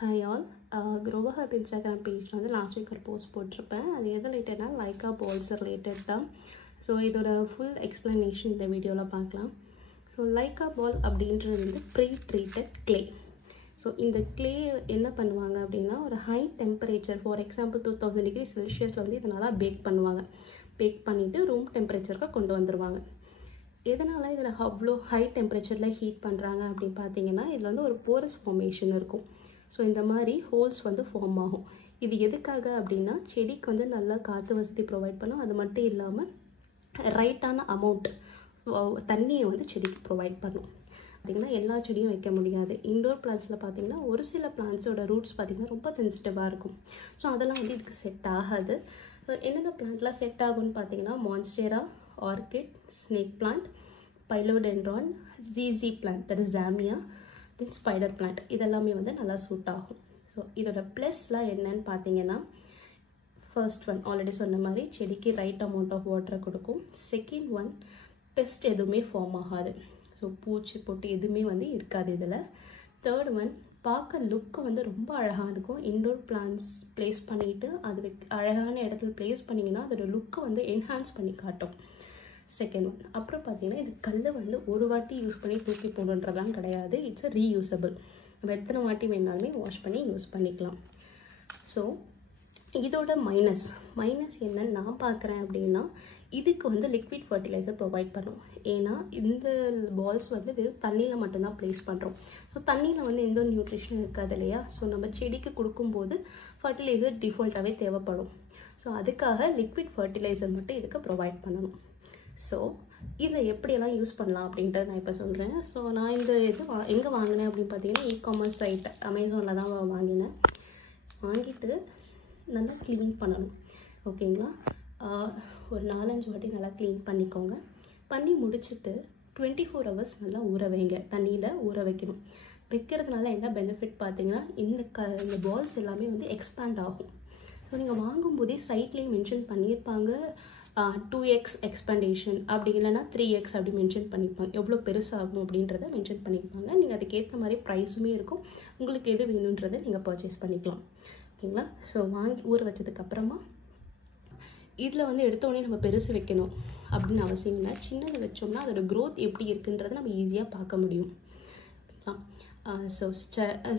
Hi all, Grover Hub Instagram page வந்து last week ஒரு post போட்டிருப்பேன். அது எது ரிலேட்டட்னா லைக்கா பால்ஸ் ரிலேட்டட் தான். ஸோ இதோட ஃபுல் எக்ஸ்ப்ளனேஷன் இந்த வீடியோவில் பார்க்கலாம். ஸோ லைக்கா பால் அப்படின்றது வந்து ப்ரீ ட்ரீட்டட் கிளே. ஸோ இந்த கிளே என்ன பண்ணுவாங்க அப்படின்னா ஒரு high temperature, for example 2000 degree செல்சியஸில் வந்து இதனால் பேக் பண்ணுவாங்க. பேக் பண்ணிவிட்டு ரூம் டெம்பரேச்சருக்கு கொண்டு வந்துடுவாங்க. எதனால் இதில் அவ்வளோ ஹை டெம்பரேச்சரில் ஹீட் பண்ணுறாங்க அப்படின்னு பார்த்தீங்கன்னா இதில் வந்து ஒரு போரஸ் ஃபார்மேஷன் இருக்கும். ஸோ இந்த மாதிரி ஹோல்ஸ் வந்து ஃபார்ம் ஆகும். இது எதுக்காக அப்படின்னா செடிக்கு வந்து நல்லா காற்று வசதி ப்ரொவைட் பண்ணும். அது மட்டும் இல்லாமல் ரைட்டான அமௌண்ட் தண்ணியை வந்து செடிக்கு ப்ரொவைட் பண்ணும். பார்த்திங்கன்னா எல்லா செடியும் வைக்க முடியாது. இன்டோர் பிளான்ட்ஸில் பார்த்திங்கன்னா ஒரு சில பிளான்ட்ஸோட ரூட்ஸ் பார்த்திங்கன்னா ரொம்ப சென்சிட்டிவாக இருக்கும். ஸோ அதெல்லாம் வந்து இதுக்கு செட் ஆகாது. ஸோ என்னென்ன பிளான்ட்லாம் செட் ஆகும்னு பார்த்தீங்கன்னா monstera, orchid, snake plant, philodendron, ஜிசி plant, that is zamia, then spider plant, இதெல்லாமே வந்து நல்லா சூட் ஆகும். ஸோ இதோட ப்ளஸ்லாம் என்னன்னு பார்த்தீங்கன்னா ஃபர்ஸ்ட் ஒன் ஆல்ரெடி சொன்ன மாதிரி செடிக்கு ரைட் அமௌண்ட் ஆஃப் வாட்டரை கொடுக்கும். செகண்ட் ஒன் பெஸ்ட் எதுவுமே ஃபார்ம் ஆகாது. ஸோ பூச்சி போட்டு எதுவுமே வந்து இருக்காது இதில். தேர்ட் ஒன் பார்க்க லுக்கு வந்து ரொம்ப அழகாக இருக்கும். இன்டோர் பிளான்ட்ஸ் ப்ளேஸ் பண்ணிவிட்டு அது அழகான இடத்துல ப்ளேஸ் பண்ணிங்கன்னா அதோட லுக்கை வந்து என்ஹான்ஸ் பண்ணி காட்டும். செகண்ட் ஒன் அப்புறம் பார்த்தீங்கன்னா இது கல்லை வந்து ஒரு வாட்டி யூஸ் பண்ணி தூக்கி போடுன்றதுலாம் கிடையாது. It's a reusable. நம்ம எத்தனை வாட்டி வேணாலுமே வாஷ் பண்ணி யூஸ் பண்ணிக்கலாம். ஸோ இதோட மைனஸ் என்னன்னு நான் பார்க்குறேன் அப்படின்னா இதுக்கு வந்து லிக்விட் ஃபர்டிலைசர் ப்ரொவைட் பண்ணும். ஏன்னா இந்த பால்ஸ் வந்து வெறும் தண்ணியில் மட்டும்தான் ப்ளேஸ் பண்ணுறோம். ஸோ தண்ணியில் வந்து எந்த நியூட்ரிஷனும் இருக்காது இல்லையா. ஸோ நம்ம செடிக்கு கொடுக்கும்போது ஃபர்டிலைசர் டிஃபால்ட்டாகவே தேவைப்படும். ஸோ அதுக்காக லிக்விட் ஃபர்டிலைசர் மட்டும் இதுக்கு ப்ரொவைட் பண்ணணும். ஸோ இதை எப்படியெல்லாம் யூஸ் பண்ணலாம் அப்படின்றத நான் இப்போ சொல்கிறேன். ஸோ நான் இந்த இது எங்கே வாங்கினேன் அப்படின்னு பார்த்தீங்கன்னா இ-காமர்ஸ் சைட் அமேசானில் தான் வாங்கினேன். வாங்கிட்டு நல்லா க்ளீன் பண்ணணும். ஓகேங்களா, ஒரு 4-5 வாட்டி நல்லா க்ளீன் பண்ணிக்கோங்க. பண்ணி முடிச்சுட்டு 24 hours நல்லா ஊற வைங்க. தண்ணியில் ஊற வைக்கணும். வைக்கிறதுனால என்ன பெனிஃபிட் பார்த்தீங்கன்னா இந்த பால்ஸ் எல்லாமே வந்து எக்ஸ்பேண்ட் ஆகும். ஸோ நீங்கள் வாங்கும்போதே சைட்லேயும் மென்ஷன் பண்ணியிருப்பாங்க 2x எக்ஸ்பேண்டேஷன், அப்படி இல்லைனா 3x அப்படி மென்ஷன் பண்ணியிருப்பாங்க. எவ்வளோ பெருசாகும் அப்படின்றத மென்ஷன் பண்ணியிருப்பாங்க. நீங்கள் அதுக்கேற்ற மாதிரி ப்ரைஸுமே இருக்கும். உங்களுக்கு எது வேணுன்றதை நீங்கள் பர்ச்சேஸ் பண்ணிக்கலாம். ஓகேங்களா. ஸோ வாங்கி ஊற வச்சதுக்கப்புறமா இதில் வந்து எடுத்தோடனே நம்ம பெருசு வைக்கணும் அப்படின்னு அவசியம் இல்லை. சின்னது வச்சோம்னா அதோட க்ரோத் எப்படி இருக்குன்றதை நம்ம ஈஸியாக பார்க்க முடியும். ஓகேங்களா. ஸோ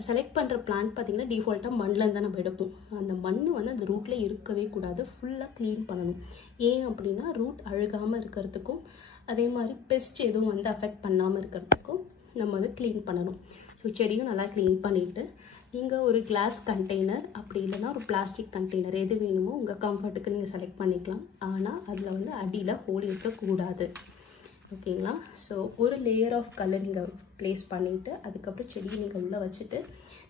செலக்ட் பண்ணுற பிளான்ட் பார்த்திங்கன்னா டிஃபால்ட்டாக மண்ணில் தான் நம்ம எடுப்போம். அந்த மண் வந்து அந்த ரூட்டில் இருக்கவே கூடாது. ஃபுல்லாக க்ளீன் பண்ணணும். ஏன் அப்படின்னா ரூட் அழுகாமல் இருக்கிறதுக்கும் அதே மாதிரி பெஸ்ட் எதுவும் வந்து அஃபெக்ட் பண்ணாமல் இருக்கிறதுக்கும் நம்ம வந்து க்ளீன் பண்ணணும். ஸோ செடியும் நல்லா க்ளீன் பண்ணிவிட்டு நீங்கள் ஒரு கிளாஸ் கண்டெய்னர் அப்படி இல்லைனா ஒரு பிளாஸ்டிக் கண்டெய்னர் எது வேணுமோ உங்கள் கம்ஃபர்ட்டுக்கு நீங்கள் செலக்ட் பண்ணிக்கலாம். ஆனால் அதில் வந்து அடியில் ஹோல் இருக்கக்கூடாது. ஓகேங்களா. ஸோ ஒரு லேயர் ஆஃப் கலர் நீங்கள் ப்ளேஸ் பண்ணிவிட்டு அதுக்கப்புறம் செடியை நீங்கள் உள்ளே வச்சுட்டு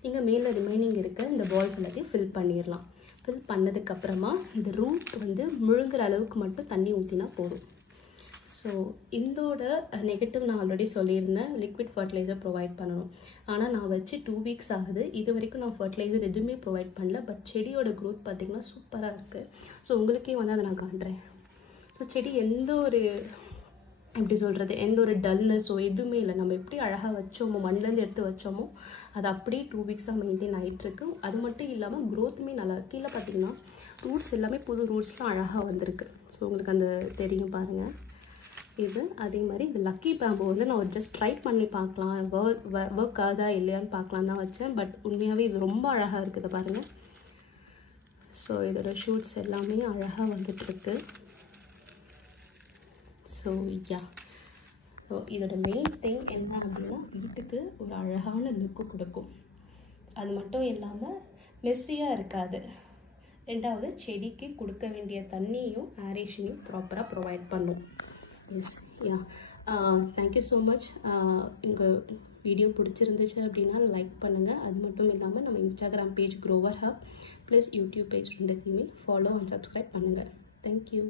நீங்கள் மேலே ரிமைனிங் இருக்க இந்த பால்ஸ் எல்லாத்தையும் ஃபில் பண்ணிடலாம். ஃபில் பண்ணதுக்கப்புறமா இந்த ரூட் வந்து முழுங்குற அளவுக்கு மட்டும் தண்ணி ஊற்றினா போதும். ஸோ இதோட நெகட்டிவ் நான் ஆல்ரெடி சொல்லியிருந்தேன், லிக்விட் ஃபர்டிலைசர் ப்ரொவைட் பண்ணணும். ஆனால் நான் வச்சு 2 weeks ஆகுது. இது வரைக்கும் நான் ஃபர்டிலைசர் எதுவுமே ப்ரொவைட் பண்ணல. பட் செடியோட க்ரோத் பார்த்திங்கன்னா சூப்பராக இருக்குது. ஸோ உங்களுக்கே வந்து அதை நான் காட்டுறேன். ஸோ செடி எந்த ஒரு எப்படி சொல்கிறது எந்த ஒரு டல்னஸோ எதுவுமே இல்லை. நம்ம எப்படி அழகாக வச்சோமோ மண்ணிலேருந்து எடுத்து வச்சோமோ அது அப்படியே 2 weeks மெயின்டைன் ஆகிட்டுருக்கு. அது மட்டும் இல்லாமல் க்ரோத்துமே நல்லா கீழே பார்த்திங்கன்னா ரூட்ஸ் எல்லாமே புது ரூட்ஸ்லாம் அழகாக வந்திருக்கு. ஸோ உங்களுக்கு அந்த தெரியும் பாருங்கள். இது அதே மாதிரி இந்த லக்கி பேம்பு வந்து நான் ஒரு ஜஸ்ட் ட்ரை பண்ணி பார்க்கலாம் ஒர்க் ஆகுதா இல்லையான்னு பார்க்கலாம் தான் வச்சேன். பட் உண்மையாகவே இது ரொம்ப அழகாக இருக்குது பாருங்கள். ஸோ இதோட ஷூட்ஸ் எல்லாமே அழகாக வந்துட்டுருக்கு. ஸோ ஸோ இதோட மெயின் திங் என்ன அப்படின்னா வீட்டுக்கு ஒரு அழகான லுக்கு கொடுக்கும். அது மட்டும் இல்லாமல் மெஸ்ஸியாக இருக்காது. ரெண்டாவது செடிக்கு கொடுக்க வேண்டிய தண்ணியும் ஏரேஷனையும் ப்ராப்பராக ப்ரொவைட் பண்ணும். Yes thank you so much. உங்கள் வீடியோ பிடிச்சிருந்துச்சு அப்படின்னா லைக் பண்ணுங்கள். அது மட்டும் இல்லாமல் நம்ம Instagram page Grower Hub plus YouTube page ரெண்டுத்தையுமே ஃபாலோ அண்ட் சப்ஸ்கிரைப் பண்ணுங்கள். தேங்க்யூ.